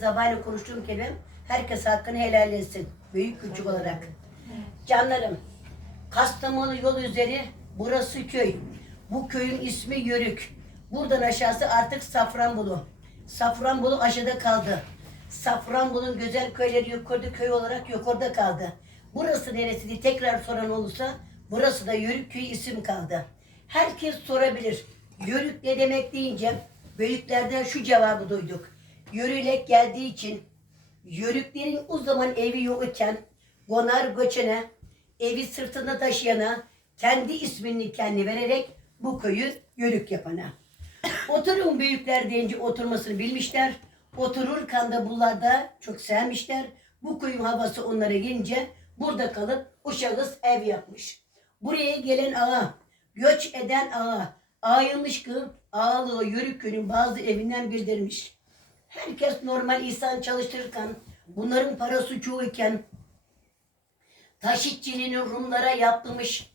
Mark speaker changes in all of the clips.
Speaker 1: Zabayla konuştuğum kelime herkes hakkını helal etsin. Büyük küçük olarak. Canlarım, Kastamonu yol üzeri burası köy. Bu köyün ismi Yörük. Buradan aşağısı artık Safranbolu. Safranbolu aşağıda kaldı. Safranbolu'nun güzel köyleri yukarıda köy olarak yukarıda kaldı. Burası neresi diye tekrar soran olursa burası da Yörük köyü isim kaldı. Herkes sorabilir. Yörük ne demek deyince büyüklerden şu cevabı duyduk. Yörülek geldiği için Yörüklerin o zaman evi yok iken Gonar göçene evi sırtında taşıyana kendi ismini kendi vererek bu köyü yörük yapana. Oturun büyükler deyince oturmasını bilmişler. Otururken de bunlar da çok sevmişler. Bu köyün havası onlara gelince burada kalıp o şahıs ev yapmış. Buraya gelen ağa, göç eden ağa, ağaymış ki ağalığı yörük köyünün bazı evinden bildirmiş. Herkes normal insan çalıştırırken, bunların parası çoğu iken taşitçinin Rumlara yaptırmış.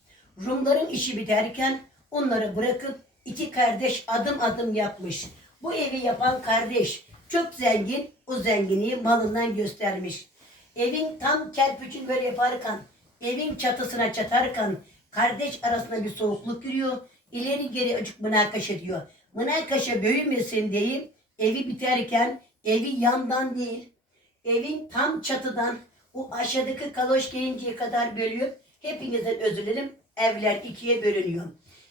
Speaker 1: Rumların işi biterken onları bırakıp iki kardeş adım adım yapmış. Bu evi yapan kardeş çok zengin, o zenginliği malından göstermiş. Evin tam kerpiçini böyle yaparken, evin çatısına çatarken kardeş arasında bir soğukluk giriyor. İleri geri açık münakaşa ediyor. Münakaşa büyümesin diye evi biterken evi yandan değil, evin tam çatıdan o aşağıdaki kaloş geyinceye kadar bölüyor. Hepinizden özür dilerim. Evler ikiye bölünüyor.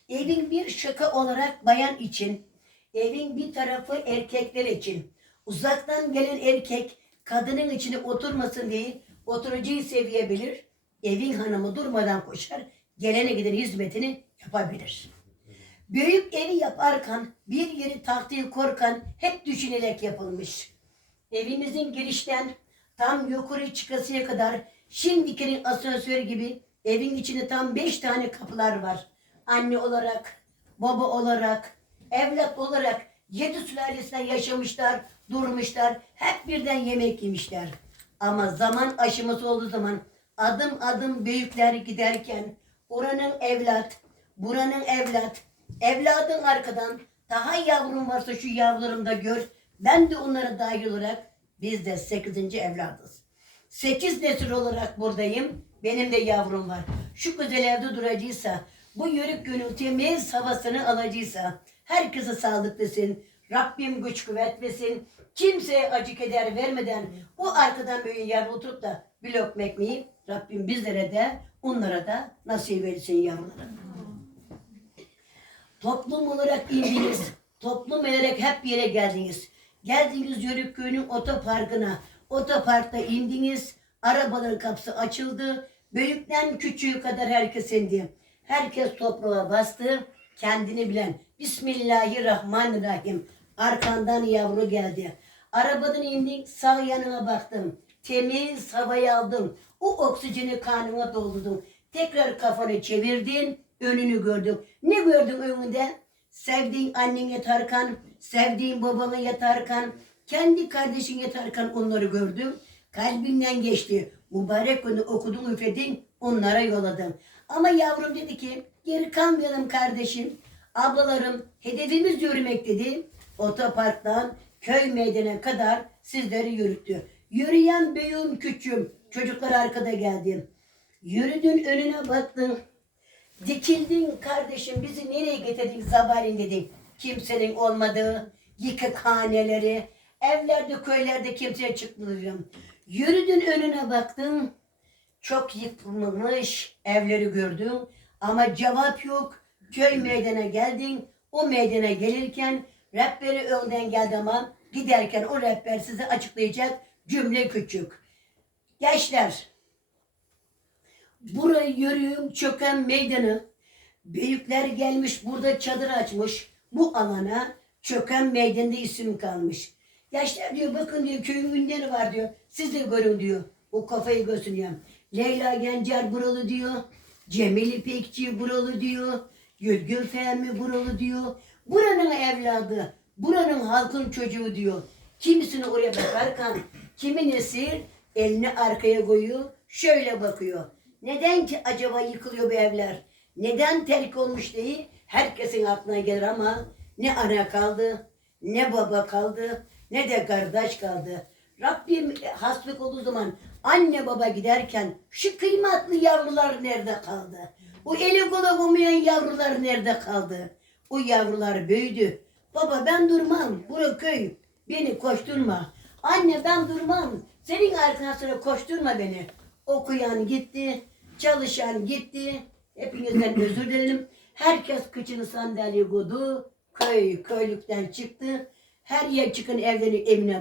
Speaker 1: Evin bir şaka olarak bayan için, evin bir tarafı erkekler için. Uzaktan gelen erkek kadının içine oturmasın diye oturucuyu seviyebilir. Evin hanımı durmadan koşar, gelene giden hizmetini yapabilir. Büyük evi yaparken bir yeri tahtayı korkan hep düşünerek yapılmış. Evimizin girişten tam yukarı çıkasıya kadar şimdikinin asansör gibi evin içinde tam beş tane kapılar var. Anne olarak, baba olarak, evlat olarak yedi sülalesinden yaşamışlar, durmuşlar. Hep birden yemek yemişler. Ama zaman aşıması olduğu zaman adım adım büyükler giderken oranın evlat, buranın evlat, evladın arkadan daha yavrum varsa şu yavrularımı da gör. Ben de onlara dahil olarak biz de sekizinci evladız. Sekiz nesil olarak buradayım. Benim de yavrum var. Şu güzel evde duracıysa, bu yörük gönül temiz havasını alacıysa, herkese sağlık. Rabbim güç kuvvet versin. Kimseye acı keder vermeden o arkadan böyle yer oturup da bir lokma ekmeği Rabbim bizlere de onlara da nasip etsin yavrularım. Toplum olarak indiniz. Toplum olarak hep yere geldiniz. Geldiniz Yörük Köyü'nün otoparkına. Otoparkta indiniz. Arabaların kapısı açıldı. Büyükten küçüğü kadar herkes indi. Herkes toprağa bastı. Kendini bilen. Bismillahirrahmanirrahim. Arkandan yavru geldi. Arabadan indin sağ yanına baktım. Temiz havayı aldım. O oksijeni karnına doldurdum. Tekrar kafanı çevirdin. Önünü gördüm. Ne gördün önünde? Sevdiğin annen yatarken, sevdiğin babanı yatarken, kendi kardeşin yatarken onları gördüm. Kalbinden geçti. Mübarek günü okudun üfledin, onlara yolladım. Ama yavrum dedi ki, geri kalmayalım kardeşim. Ablalarım, hedefimiz yürümek dedi. Otoparktan köy meydana kadar sizleri yürüttü. Yürüyen büyüğüm küçüğüm, çocuklar arkada geldi. Yürüdün önüne baktın. Dikildin kardeşim bizi nereye getirdin sabahleyin dedin. Kimsenin olmadığı yıkık haneleri, evlerde köylerde kimseye çıkmıyorum. Yürüdün önüne baktın. Çok yıkılmış evleri gördün ama cevap yok. Köy meydana geldin. O meydana gelirken rehberi önden geldi ama giderken o rehber size açıklayacak cümle küçük. Gençler Burayı yürüyüm çöken meydanı. Büyükler gelmiş burada çadır açmış. Bu alana çöken meydanda isim kalmış. Yaşlar diyor bakın diyor köyün ünleri var diyor. Siz de görün diyor. O kafayı gösteriyor. Leyla Gencer buralı diyor. Cemil İpekçi buralı diyor. Gülgül Fehmi buralı diyor. Buranın evladı, buranın halkın çocuğu diyor. Kimisini oraya bakarken, kimi nesil elini arkaya koyuyor, şöyle bakıyor. Neden ki acaba yıkılıyor bu evler? Neden terk olmuş değil? Herkesin aklına gelir ama ne ana kaldı, ne baba kaldı, ne de kardeş kaldı. Rabbim hasbik olduğu zaman anne baba giderken şu kıymetli yavrular nerede kaldı? O eli kolu olmayan yavrular nerede kaldı? O yavrular büyüdü. Baba ben durmam. Bura köy. Beni koşturma. Anne ben durmam. Senin arkasına koşturma beni. Okuyan gitti. Çalışan gitti. Hepinizden özür dilerim. Herkes kıçını sandalye koydu. Köy köylükten çıktı. Her yer çıkın evden evine